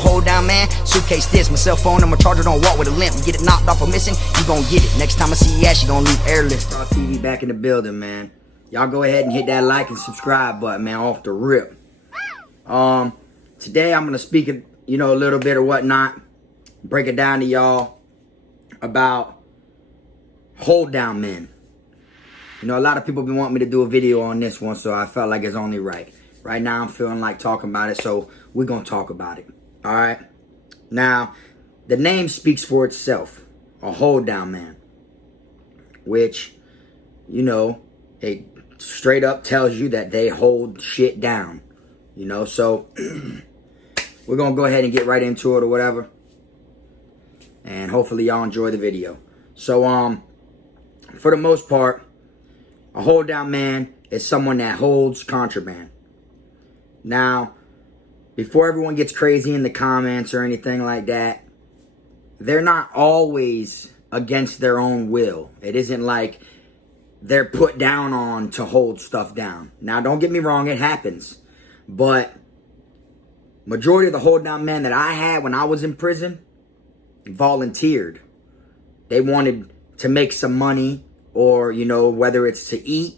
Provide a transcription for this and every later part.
Hold down, man. Suitcase this, my cell phone and my charger don't walk with a limp. Get it knocked off or missing, you gon' get it. Next time I see you, you gon' leave airless. Star TV back in the building, man. Y'all go ahead and hit that like and subscribe button, man, off the rip. Today I'm gonna speak, a little bit or whatnot, break it down to y'all about hold down men. A lot of people been wanting me to do a video on this one, so I felt like it's only right. Right now I'm feeling like talking about it, so we're gonna talk about it. All right. Now, the name speaks for itself. A hold down man. Which, it straight up tells you that they hold shit down. So we're going to go ahead and get right into it or whatever. And hopefully y'all enjoy the video. So, for the most part, a hold down man is someone that holds contraband. Now, before everyone gets crazy in the comments or anything like that, they're not always against their own will. It isn't like they're put down on to hold stuff down. Now, don't get me wrong, it happens. But majority of the hold down men that I had when I was in prison volunteered. They wanted to make some money, or, whether it's to eat,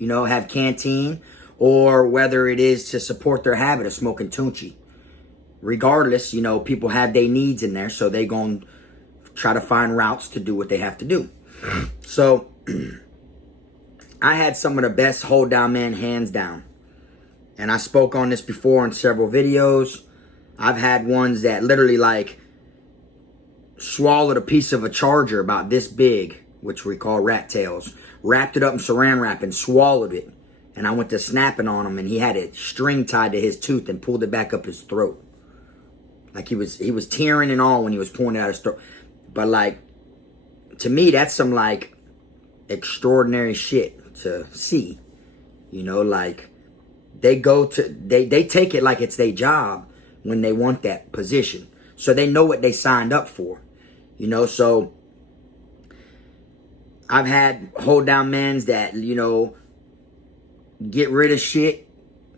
have canteen, or whether it is to support their habit of smoking Tunchi. Regardless, people have their needs in there, so they gonna try to find routes to do what they have to do. So, I had some of the best hold down men, hands down. And I spoke on this before in several videos. I've had ones that literally swallowed a piece of a charger about this big, which we call rat tails, wrapped it up in saran wrap and swallowed it. And I went to snapping on him, and he had a string tied to his tooth and pulled it back up his throat. Like he was tearing and all when he was pulling it out his throat. But to me, that's some extraordinary shit to see. They take it like it's their job when they want that position. So they know what they signed up for. So I've had hold down men that, get rid of shit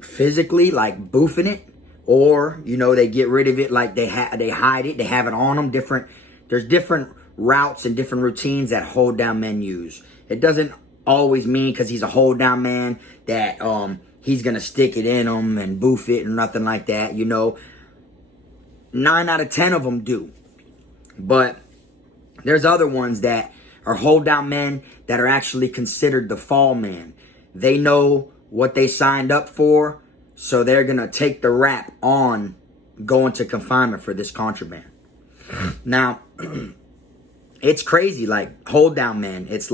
physically, like boofing it, or they get rid of it like they hide it, they have it on them. There's different routes and different routines that hold down men use. It doesn't always mean because he's a hold down man that he's gonna stick it in them and boof it or nothing like that. 9 out of 10 of them do, but there's other ones that are hold down men that are actually considered the fall man. They know what they signed up for, so they're going to take the rap on going to confinement for this contraband. Now, it's crazy, hold down men. It's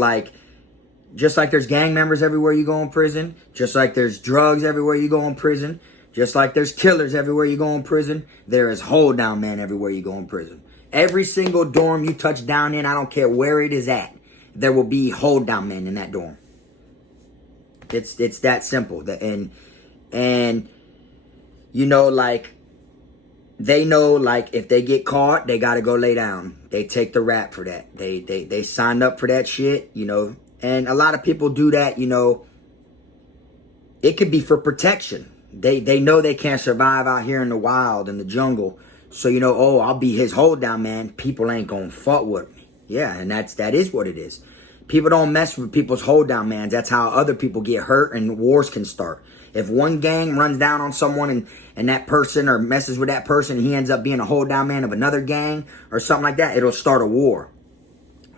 just like there's gang members everywhere you go in prison, just like there's drugs everywhere you go in prison, just like there's killers everywhere you go in prison, there is hold down men everywhere you go in prison. Every single dorm you touch down in, I don't care where it is at, there will be hold down men in that dorm. It's that simple. And they know, if they get caught, they got to go lay down. They take the rap for that. They signed up for that shit, And a lot of people do that, It could be for protection. They know they can't survive out here in the wild, in the jungle. So, I'll be his hold down man. People ain't going to fuck with me. Yeah, and that is what it is. People don't mess with people's hold down mans. That's how other people get hurt and wars can start. If one gang runs down on someone and that person or messes with that person, and he ends up being a hold down man of another gang or something like that, it'll start a war.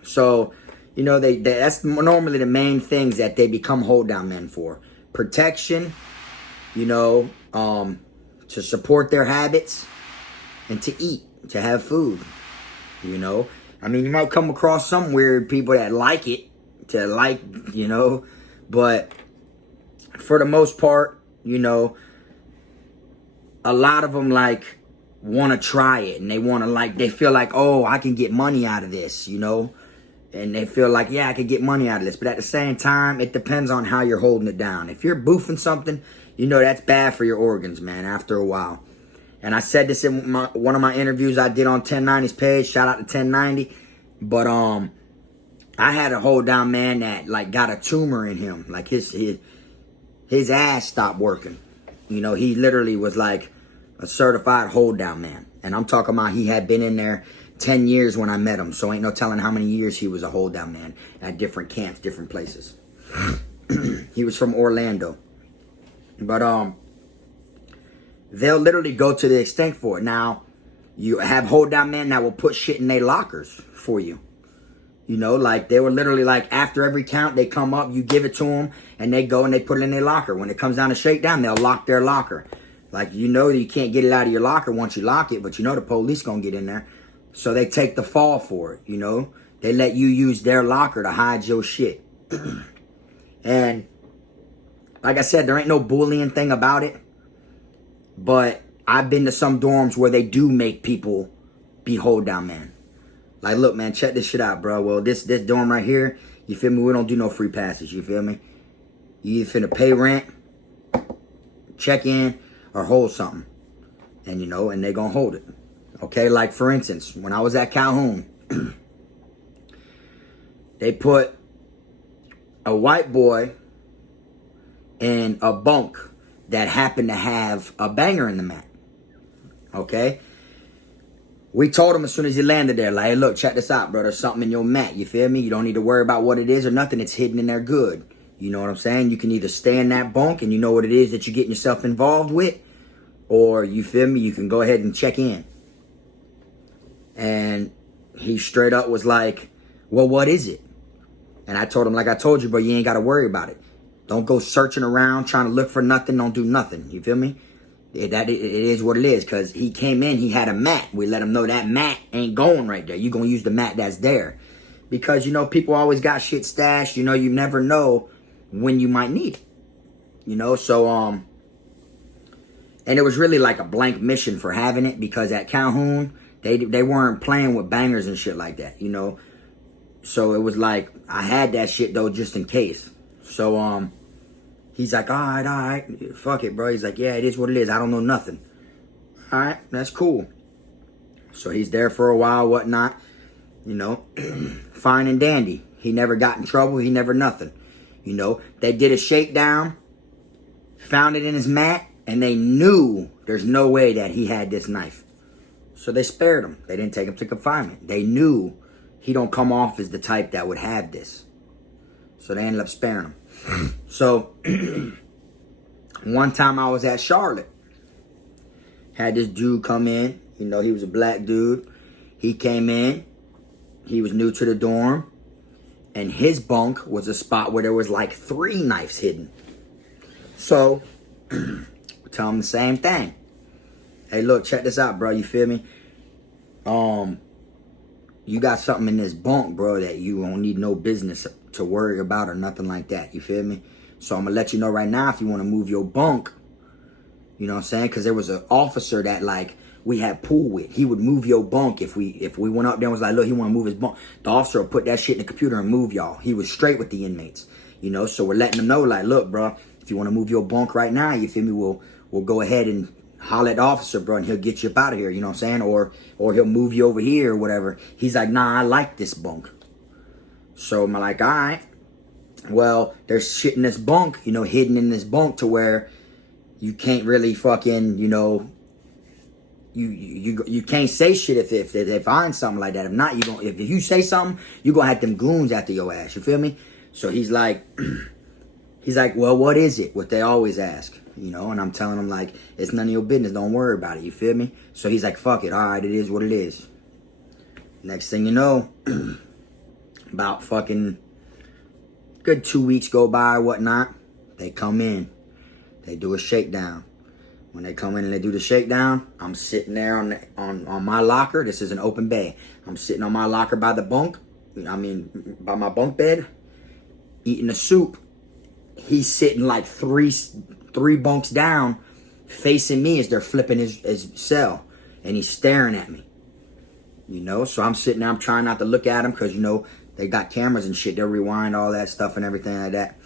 So, that's normally the main things that they become hold down men for. Protection, to support their habits, and to eat, to have food, you might come across some weird people that like it, but for the most part, a lot of them want to try it, and they want to they feel like, oh, I can get money out of this, and they feel like, yeah, I can get money out of this. But at the same time, it depends on how you're holding it down. If you're boofing something, that's bad for your organs, man, after a while. And I said this in one of my interviews I did on 1090's page. Shout out to 1090. But I had a hold down man that got a tumor in him. His ass stopped working. He literally was a certified hold down man. And I'm talking about he had been in there 10 years when I met him. So ain't no telling how many years he was a hold down man at different camps, different places. He was from Orlando. But they'll literally go to the extent for it. Now, you have hold down men that will put shit in their lockers for you. You know, like they were literally like after every count, they come up, you give it to them, and they go and they put it in their locker. When it comes down to shakedown, they'll lock their locker. Like, you know, you can't get it out of your locker once you lock it, but you know the police gonna get in there. So they take the fall for it, you know. They let you use their locker to hide your shit. And like I said, there ain't no bullying thing about it. But I've been to some dorms where they do make people be hold down man. Like, look, man, check this shit out, bro. Well, this dorm right here, you feel me? We don't do no free passes, you feel me? You either finna pay rent, check in, or hold something. And, you know, and they gonna hold it. Okay, like, for instance, when I was at Calhoun, they put a white boy in a bunk that happened to have a banger in the mat. Okay? We told him as soon as he landed there, like, hey, look, check this out, bro. There's something in your mat. You feel me? You don't need to worry about what it is or nothing. It's hidden in there good. You know what I'm saying? You can either stay in that bunk and you know what it is that you're getting yourself involved with, or, you feel me, you can go ahead and check in. And he straight up was like, well, what is it? And I told him, like I told you, bro, you ain't got to worry about it. Don't go searching around, trying to look for nothing. Don't do nothing. You feel me? It is what it is, because he came in, he had a mat. We let him know that mat ain't going right there. You're going to use the mat that's there. Because, you know, people always got shit stashed. You know, you never know when you might need it. You know, so, and it was really like a blank mission for having it, because at Calhoun, they weren't playing with bangers and shit like that, you know. So it was like, I had that shit, though, just in case. So, he's like, all right, fuck it, bro. He's like, yeah, it is what it is. I don't know nothing. All right, that's cool. So he's there for a while, whatnot, you know, fine and dandy. He never got in trouble. He never nothing. You know, they did a shakedown, found it in his mat, and they knew there's no way that he had this knife. So they spared him. They didn't take him to confinement. They knew he don't come off as the type that would have this. So they ended up sparing him. So, one time I was at Charlotte. Had this dude come in. You know, he was a black dude. He came in. He was new to the dorm. And his bunk was a spot where there was like 3 knives hidden. So, we tell him the same thing. Hey, look, check this out, bro. You feel me? You got something in this bunk, bro, that you don't need no business to worry about or nothing like that. You feel me? So I'm going to let you know right now, if you want to move your bunk, you know what I'm saying? Because there was an officer that, like, we had pool with. He would move your bunk if we went up there and was like, look, he want to move his bunk. The officer would put that shit in the computer and move y'all. He was straight with the inmates, you know? So we're letting them know, like, look, bro, if you want to move your bunk right now, you feel me, we'll go ahead and holler at the officer, bro, and he'll get you up out of here, you know what I'm saying? Or he'll move you over here or whatever. He's like, nah, I like this bunk. So I'm like, all right. Well, there's shit in this bunk, you know, hidden in this bunk to where you can't really fucking, you know, you can't say shit if they find something like that. If not, if you say something, you gonna have them goons after your ass. You feel me? So he's like, well, what is it? What they always ask, you know? And I'm telling him, like, it's none of your business. Don't worry about it. You feel me? So he's like, fuck it. All right, it is what it is. Next thing you know, about fucking good 2 weeks go by, whatnot. They come in. They do a shakedown. When they come in and they do the shakedown, I'm sitting there on my locker. This is an open bay. I'm sitting on my locker by the bunk. By my bunk bed, eating the soup. He's sitting like three bunks down, facing me as they're flipping his cell. And he's staring at me. You know, so I'm sitting there. I'm trying not to look at him because, you know, they got cameras and shit. They'll rewind all that stuff and everything like that.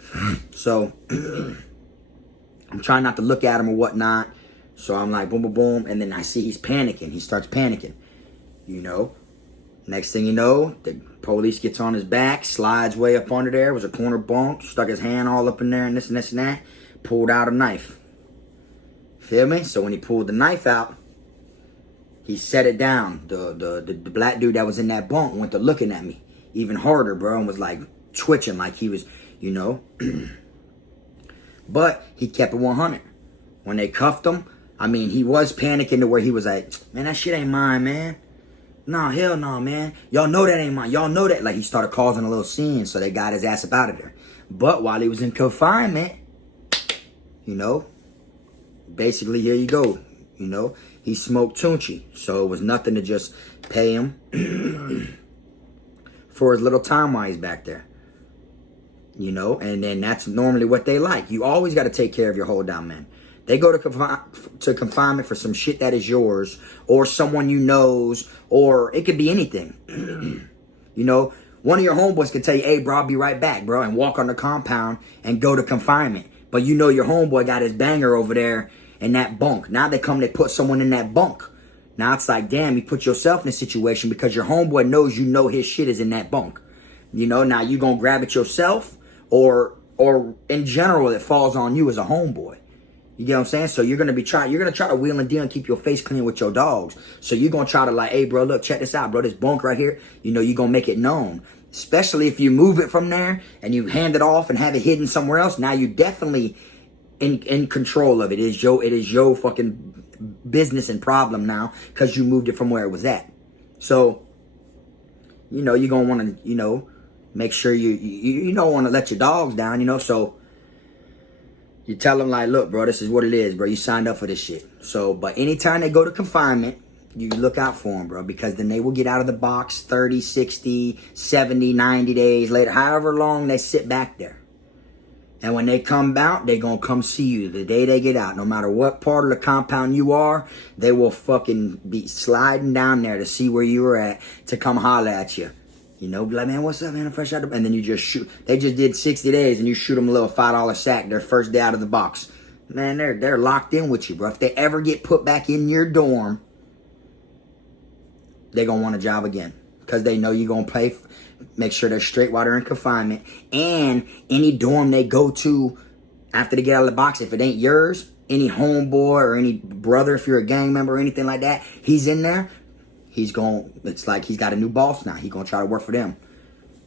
So I'm trying not to look at him or whatnot. So I'm like, boom, boom, boom. And then I see he's panicking. He starts panicking. You know, next thing you know, the police gets on his back, slides way up under there. It was a corner bunk. Stuck his hand all up in there and this and that. Pulled out a knife. Feel me? So when he pulled the knife out, he set it down. The black dude that was in that bunk went to looking at me even harder, bro, and was like twitching like he was, you know. But he kept it 100. When they cuffed him, I mean, he was panicking to where he was like, man, that shit ain't mine, man. Nah, hell no, man. Y'all know that ain't mine. Y'all know that. Like, he started causing a little scene, so they got his ass up out of there. But while he was in confinement, you know, basically, here you go. You know, he smoked Tunchi. So it was nothing to just pay him for his little time while he's back there. You know, and then that's normally what they like. You always got to take care of your hold down men. They go to confinement for some shit that is yours, or someone you knows, or it could be anything. You know, one of your homeboys could tell you, hey, bro, I'll be right back, bro, and walk on the compound and go to confinement. But you know your homeboy got his banger over there in that bunk. Now they put someone in that bunk. Now it's like, damn, you put yourself in a situation because your homeboy knows you know his shit is in that bunk. You know, now you gonna grab it yourself, or in general, it falls on you as a homeboy. You get what I'm saying? So you're gonna try to wheel and deal and keep your face clean with your dogs. So you're gonna try to like, hey bro, look, check this out, bro. This bunk right here, you know, you're gonna make it known. Especially if you move it from there and you hand it off and have it hidden somewhere else. Now you're definitely in control of it. It is your fucking business and problem now because you moved it from where it was at. So, you know, you're gonna wanna, you know, make sure you don't wanna let your dogs down, you know, so you tell them like, look, bro, this is what it is, bro. You signed up for this shit. So, but anytime they go to confinement, you look out for them, bro, because then they will get out of the box 30, 60, 70, 90 days later, however long they sit back there. And when they come out, they gonna come see you the day they get out. No matter what part of the compound you are, they will fucking be sliding down there to see where you were at to come holler at you. You know, be like, man, what's up, man? I'm fresh out of... And then you just shoot. They just did 60 days and you shoot them a little $5 sack their first day out of the box. Man, they're locked in with you, bro. If they ever get put back in your dorm, they're going to want a job again. Because they know you're going to pay, make sure they're straight while they're in confinement. And any dorm they go to after they get out of the box, if it ain't yours, any homeboy or any brother, if you're a gang member or anything like that, he's in there. It's like he's got a new boss now. He's going to try to work for them.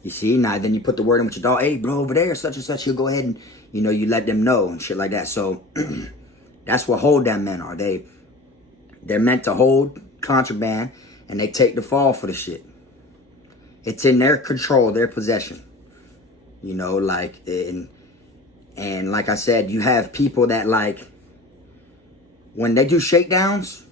You see? Now, then you put the word in with your dog. Hey, bro, over there, such and such. He'll go ahead and, you know, you let them know and shit like that. So, that's what hold down men are. They're meant to hold contraband, and they take the fall for the shit. It's in their control, their possession. You know, like, and like I said, you have people that, like, when they do shakedowns,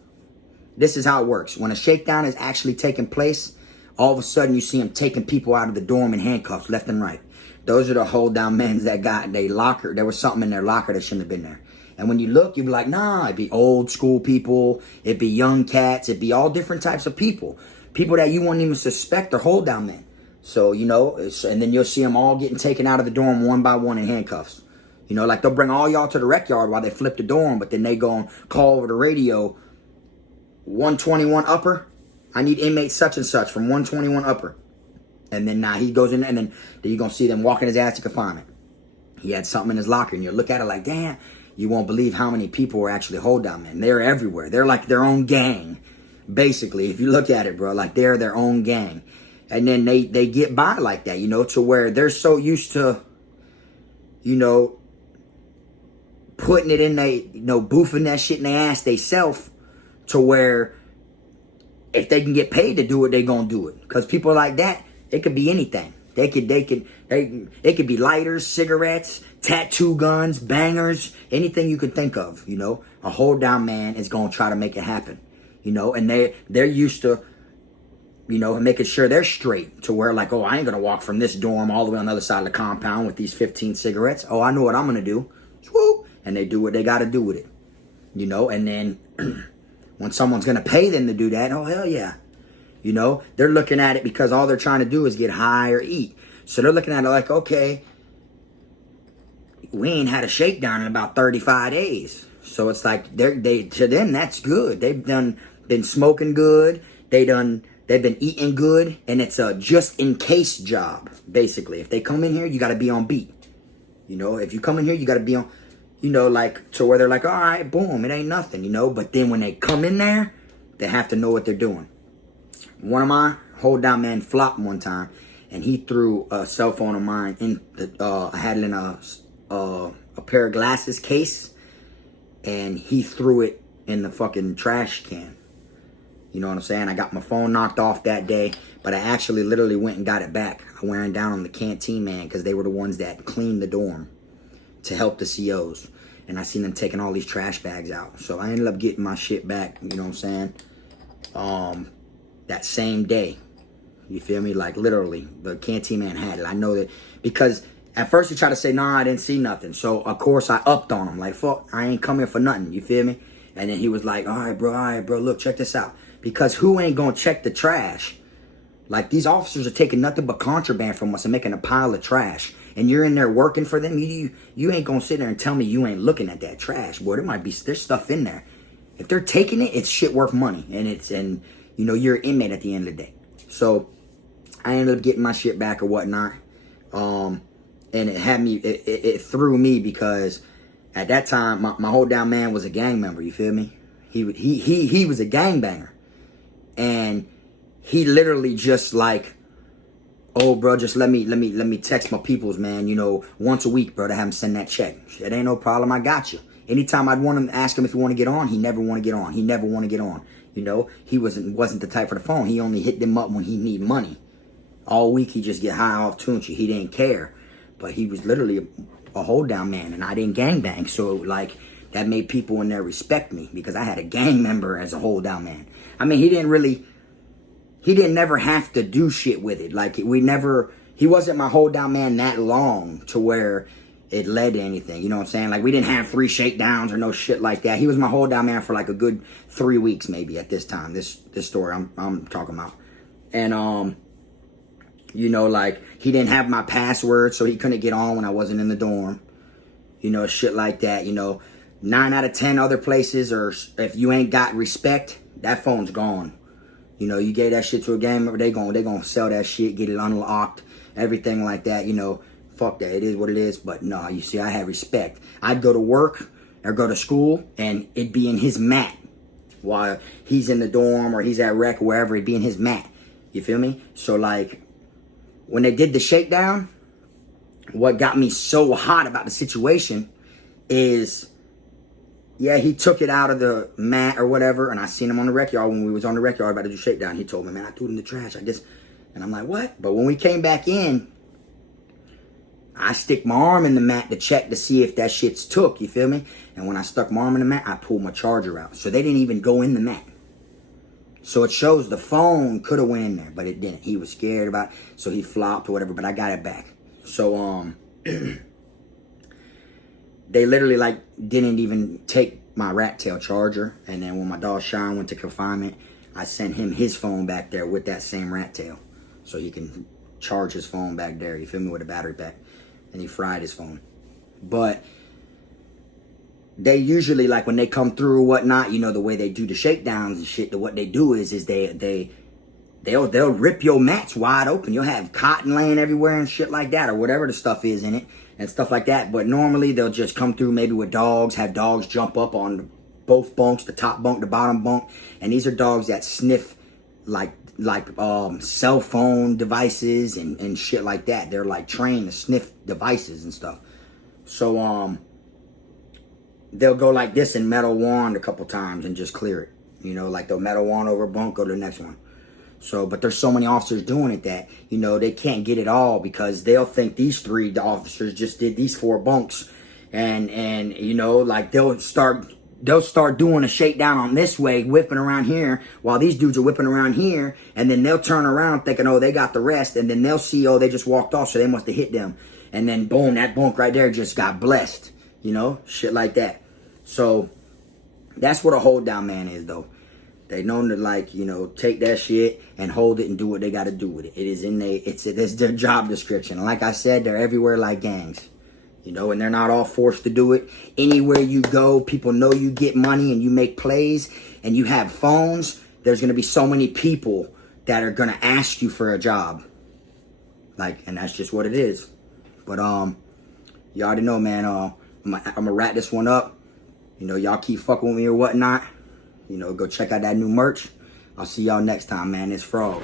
this is how it works. When a shakedown is actually taking place, all of a sudden you see them taking people out of the dorm in handcuffs left and right. Those are the hold down men that got their locker. There was something in their locker that shouldn't have been there. And when you look, you'd be like, nah, it'd be old school people. It'd be young cats. It'd be all different types of people. People that you wouldn't even suspect are hold down men. So, you know, and then you'll see them all getting taken out of the dorm one by one in handcuffs. You know, like they'll bring all y'all to the rec yard while they flip the dorm, but then they go and call over the radio, 121 upper, I need inmate such and such from 121 upper. And then now he goes in there, and then you're going to see them walking his ass to confinement. He had something in his locker, and you look at it like, damn, you won't believe how many people were actually hold down men. They're everywhere. They're like their own gang, basically, if you look at it, bro. Like, they're their own gang. And then they get by like that, you know, to where they're so used to, you know, putting it in boofing that shit in their ass they self, to where if they can get paid to do it, they gonna do it. Because people like that, it could be anything. It could be lighters, cigarettes, tattoo guns, bangers, anything you could think of. You know, a hold down man is gonna try to make it happen. You know, and they're used to, you know, making sure they're straight, to where like, oh, I ain't gonna walk from this dorm all the way on the other side of the compound with these 15 cigarettes. Oh, I know what I'm gonna do. Swoop. And they do what they gotta do with it. You know, and then when someone's going to pay them to do that, oh, hell yeah. You know, they're looking at it because all they're trying to do is get high or eat. So they're looking at it like, okay, we ain't had a shakedown in about 35 days. So it's like, to them, that's good. They've been smoking good. They've been eating good. And it's a just in case job, basically. If they come in here, you got to be on beat. You know, if you come in here, you got to be on, you know, like, to where they're like, all right, boom, it ain't nothing, you know. But then when they come in there, they have to know what they're doing. One of my hold down men flopped one time, and he threw a cell phone of mine in I had it in a pair of glasses case, and he threw it in the fucking trash can. You know what I'm saying? I got my phone knocked off that day, but I actually literally went and got it back. I went down on the canteen man because they were the ones that cleaned the dorm to help the COs. And I seen them taking all these trash bags out. So I ended up getting my shit back, you know what I'm saying? That same day. You feel me? Like literally, the canteen man had it. I know that because at first he tried to say, nah, I didn't see nothing. So of course I upped on him. Like, fuck, I ain't come here for nothing. You feel me? And then he was like, all right, bro, look, check this out. Because who ain't gonna check the trash? Like, these officers are taking nothing but contraband from us and making a pile of trash. And you're in there working for them. You ain't gonna sit there and tell me you ain't looking at that trash. Boy, there's stuff in there. If they're taking it, it's shit worth money. And you know, you're an inmate at the end of the day. So I ended up getting my shit back or whatnot. And it had me, it threw me because at that time, my hold down man was a gang member, you feel me? He was a gangbanger. And he literally just like, oh, bro, just let me text my peoples, man, you know, once a week, bro, to have him send that check. It ain't no problem, I got you. Anytime I'd want him to ask him if he want to get on, he never want to get on. He never want to get on. You know, he wasn't the type for the phone. He only hit them up when he need money. All week he just get high off Tunchi. He didn't care. But he was literally a hold down man, and I didn't gangbang. So like that made people in there respect me because I had a gang member as a hold down man. I mean, he didn't never have to do shit with it. Like he wasn't my hold down man that long to where it led to anything. You know what I'm saying? Like we didn't have 3 shakedowns or no shit like that. He was my hold down man for like a good 3 weeks maybe at this time. This story I'm talking about. And you know, like he didn't have my password, so he couldn't get on when I wasn't in the dorm. You know, shit like that. You know, 9 out of 10 other places, or if you ain't got respect, that phone's gone. You know, you gave that shit to a gang member, they gonna sell that shit, get it unlocked, everything like that. You know, fuck that. It is what it is. But no, you see, I had respect. I'd go to work or go to school, and it'd be in his mat while he's in the dorm or he's at rec or wherever. It'd be in his mat. You feel me? So like, when they did the shakedown, what got me so hot about the situation is, yeah, he took it out of the mat or whatever, and I seen him on the rec yard when we was on the rec yard about to do shakedown. He told me, man, I threw it in the trash, I guess. And I'm like, what? But when we came back in, I stick my arm in the mat to check to see if that shit's took, you feel me? And when I stuck my arm in the mat, I pulled my charger out. So they didn't even go in the mat. So it shows the phone could have went in there, but it didn't. He was scared about it, so he flopped or whatever, but I got it back. So, they literally, like, didn't even take my rat tail charger. And then when my dog Sean went to confinement, I sent him his phone back there with that same rat tail. So he can charge his phone back there, you feel me, with a battery pack. And he fried his phone. But they usually, like, when they come through or whatnot, you know, the way they do the shakedowns and shit, what they do is they'll rip your mats wide open. You'll have cotton laying everywhere and shit like that, or whatever the stuff is in it and stuff like that. But normally they'll just come through maybe with dogs, have dogs jump up on both bunks, the top bunk, the bottom bunk. And these are dogs that sniff like cell phone devices and shit like that. They're like trained to sniff devices and stuff. So they'll go like this and metal wand a couple times and just clear it. You know, like they'll metal wand over a bunk, go to the next one. So, but there's so many officers doing it that, you know, they can't get it all because they'll think these 3 officers just did these 4 bunks. And you know, like they'll start doing a shakedown on this way, whipping around here, while these dudes are whipping around here. And then they'll turn around thinking, oh, they got the rest. And then they'll see, oh, they just walked off, so they must have hit them. And then boom, that bunk right there just got blessed. You know, shit like that. So that's what a hold down man is, though. They known to, like, you know, take that shit and hold it and do what they got to do with it. It is it's their job description. And like I said, they're everywhere like gangs, you know, and they're not all forced to do it. Anywhere you go, people know you get money and you make plays and you have phones. There's going to be so many people that are going to ask you for a job. Like, and that's just what it is. But, you already know, man, I'm gonna wrap this one up. You know, y'all keep fucking with me or whatnot. You know, go check out that new merch. I'll see y'all next time, man. It's Frog.